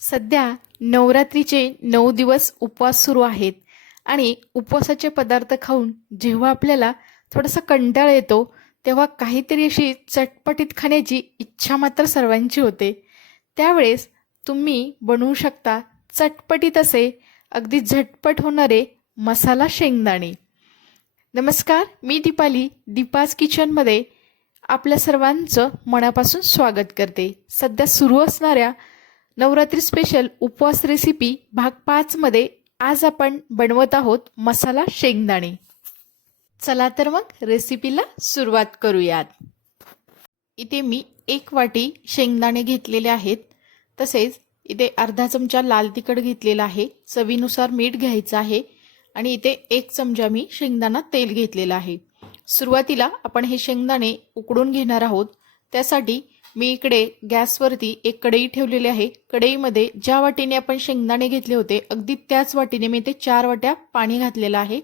सध्या नवरात्रीचे नऊ दिवस उपवास सुरू आहेत. आणि उपवासाचे पदार्थ खाऊन जेव्हा आपल्याला थोडासा कंटाळ येतो तेव्हा काहीतरी अशी चटपटीत खाण्याची इच्छा मात्र सर्वांची होते. त्यावेळेस तुम्ही बनवू शकता चटपटीत असे अगदी झटपट होणारे मसाला शेंगदाणे. नमस्कार मी दीपाली दीपाज किचनमध्ये आपल्या सर्वांचं मनापासून स्वागत करते. सध्या सुरू असणाऱ्या नवरात्री स्पेशल उपवास रेसिपी भाग पाचमध्ये आज आपण बनवत आहोत मसाला शेंगदाणे. चला तर मग रेसिपीला सुरुवात करूयात. इथे मी एक वाटी शेंगदाणे घेतलेले आहेत. तसेच इथे अर्धा चमचा लाल तिखट घेतलेला आहे. चवीनुसार मीठ घ्यायचं आहे. आणि इथे एक चमचा मी शेंगदाणा तेल घेतलेलं आहे. सुरुवातीला आपण हे शेंगदाणे उकडून घेणार आहोत. त्यासाठी मी इकडे गॅसवरती एक कढई ठेवलेली आहे. कढईमध्ये ज्या वाटीने आपण शेंगदाणे घेतले होते अगदी त्याच वाटीने मी ते चार वाट्या पाणी घातलेलं आहे.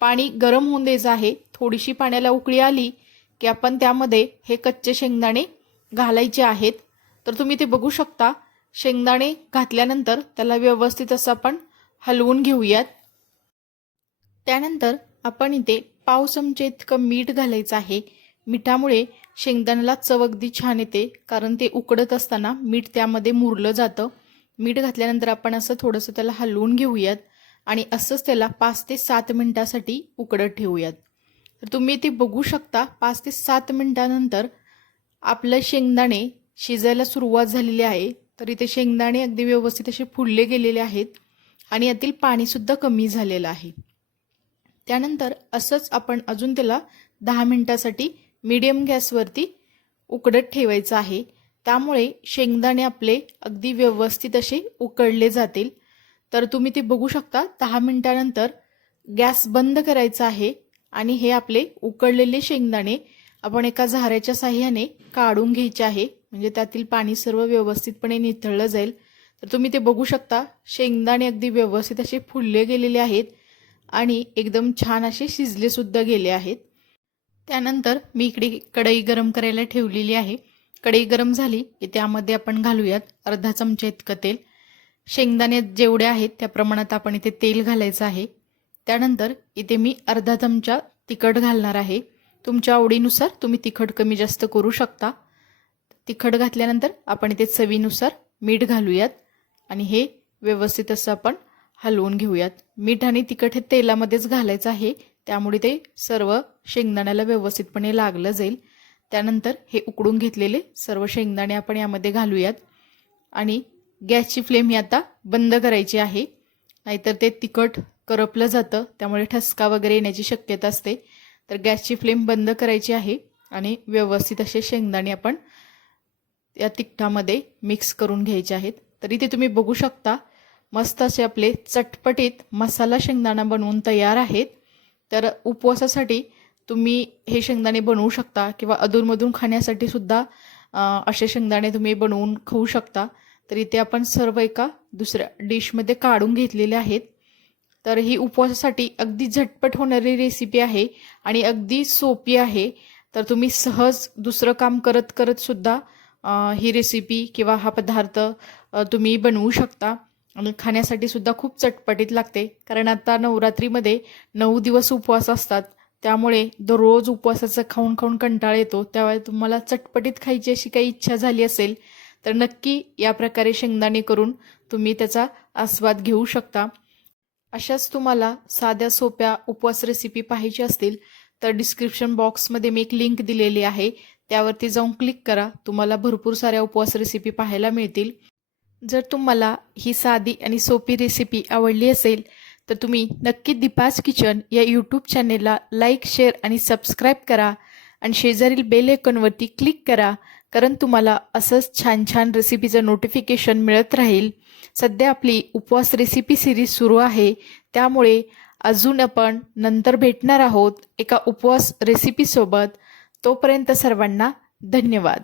पाणी गरम होऊन द्यायचं आहे. थोडीशी पाण्याला उकळी आली की आपण त्यामध्ये हे कच्चे शेंगदाणे घालायचे आहेत. तर तुम्ही ते बघू शकता. शेंगदाणे घातल्यानंतर त्याला व्यवस्थित असं आपण हलवून घेऊयात. त्यानंतर आपण इथे पाव चमचे इतकं मीठ घालायचं आहे. मिठामुळे शेंगदाण्याला चव अगदी छान येते कारण ते उकडत असताना मीठ त्यामध्ये मुरलं जातं. मीठ घातल्यानंतर आपण असं थोडंसं त्याला हलवून घेऊयात आणि असंच त्याला पाच ते सात मिनटासाठी उकडत ठेवूयात. तर तुम्ही ते बघू शकता पाच ते सात मिनटानंतर आपलं शेंगदाणे शिजायला सुरुवात झालेली आहे. तर इथे शेंगदाणे अगदी व्यवस्थित असे फुलले गेलेले आहेत आणि यातील पाणीसुद्धा कमी झालेलं आहे. त्यानंतर असंच आपण अजून त्याला दहा मिनटासाठी मीडियम गॅसवरती उकडत ठेवायचं आहे. त्यामुळे शेंगदाणे आपले अगदी व्यवस्थित असे उकडले जातील. तर तुम्ही ते बघू शकता दहा मिनटानंतर गॅस बंद करायचा आहे आणि हे आपले उकडलेले शेंगदाणे आपण एका झाऱ्याच्या साह्याने काढून घ्यायचे आहे. म्हणजे त्यातील पाणी सर्व व्यवस्थितपणे निथळलं जाईल. तर तुम्ही ते बघू शकता शेंगदाणे अगदी व्यवस्थित असे फुलले गेलेले आहेत आणि एकदम छान असे शिजले सुद्धा गेले आहेत. त्यानंतर मी इकडे कढई गरम करायला ठेवलेली आहे. कढई गरम झाली की त्यामध्ये आपण घालूयात अर्धा चमचा इतकं तेल. शेंगदाणे जेवढे आहेत त्या प्रमाणात आपण इथे तेल घालायचं आहे. त्यानंतर इथे मी अर्धा चमचा तिखट घालणार आहे. तुमच्या आवडीनुसार तुम्ही तिखट कमी जास्त करू शकता. तिखट घातल्यानंतर आपण इथे चवीनुसार मीठ घालूयात आणि हे व्यवस्थित असं आपण हलवून घेऊयात. मीठ आणि तिखट हे तेलामध्येच घालायचं आहे. त्यामुळे ते सर्व शेंगदाण्याला व्यवस्थितपणे लागलं जाईल. त्यानंतर हे उकडून घेतलेले सर्व शेंगदाणे आपण यामध्ये घालूयात. आणि गॅसची फ्लेम ही आता बंद करायची आहे. नाहीतर ते तिखट करपलं जातं. त्यामुळे ठसका वगैरे येण्याची शक्यता असते. तर गॅसची फ्लेम बंद करायची आहे आणि व्यवस्थित असे शेंगदाणे आपण या तिखटामध्ये मिक्स करून घ्यायचे आहेत. तर इथे तुम्ही बघू शकता. मस्त असे आपले चटपटीत मसाला शेंगदाणा बनवून तयार आहेत. तर उपवासासाठी तुम्ही हे शेंगदाणे बनवू शकता किंवा अधूनमधून खाण्यासाठी सुद्धा असे शेंगदाणे तुम्ही बनवून खाऊ शकता. तर इथे आपण सर्व एका दुसऱ्या डिशमध्ये काढून घेतलेले आहेत. तर ही उपवासासाठी अगदी झटपट होणारी रेसिपी आहे आणि अगदी सोपी आहे. तर तुम्ही सहज दुसरं काम करत करत सुद्धा ही रेसिपी किंवा हा पदार्थ तुम्ही बनवू शकता. आणि खाण्यासाठी सुद्धा खूप चटपटीत लागते. कारण आता नवरात्रीमध्ये नऊ दिवस उपवास असतात. त्यामुळे दररोज उपवासाचं खाऊन खाऊन कंटाळा येतो. त्यावेळी तुम्हाला चटपटीत खायची अशी काही इच्छा झाली असेल तर नक्की या प्रकारे शेंगदाणे करून तुम्ही त्याचा आस्वाद घेऊ शकता. अशाच तुम्हाला साध्या सोप्या उपवास रेसिपी पाहिजे असतील तर डिस्क्रिप्शन बॉक्समध्ये मी एक लिंक दिलेली आहे. त्यावरती जाऊन क्लिक करा. तुम्हाला भरपूर साऱ्या उपवास रेसिपी पाहायला मिळतील. जर तुम्हाला ही साधी आणि सोपी रेसिपी आवडली असेल तर तुम्ही नक्की दीपाज किचन या यूट्यूब चॅनेलला लाईक शेअर आणि सबस्क्राईब करा आणि शेजारील बेल आयकॉनवरती क्लिक करा कारण तुम्हाला असंच छान छान रेसिपीचं नोटिफिकेशन मिळत राहील. सध्या आपली उपवास रेसिपी सिरीज सुरू आहे. त्यामुळे अजून आपण नंतर भेटणार आहोत एका उपवास रेसिपीसोबत तोपर्यंत सर्वांना धन्यवाद.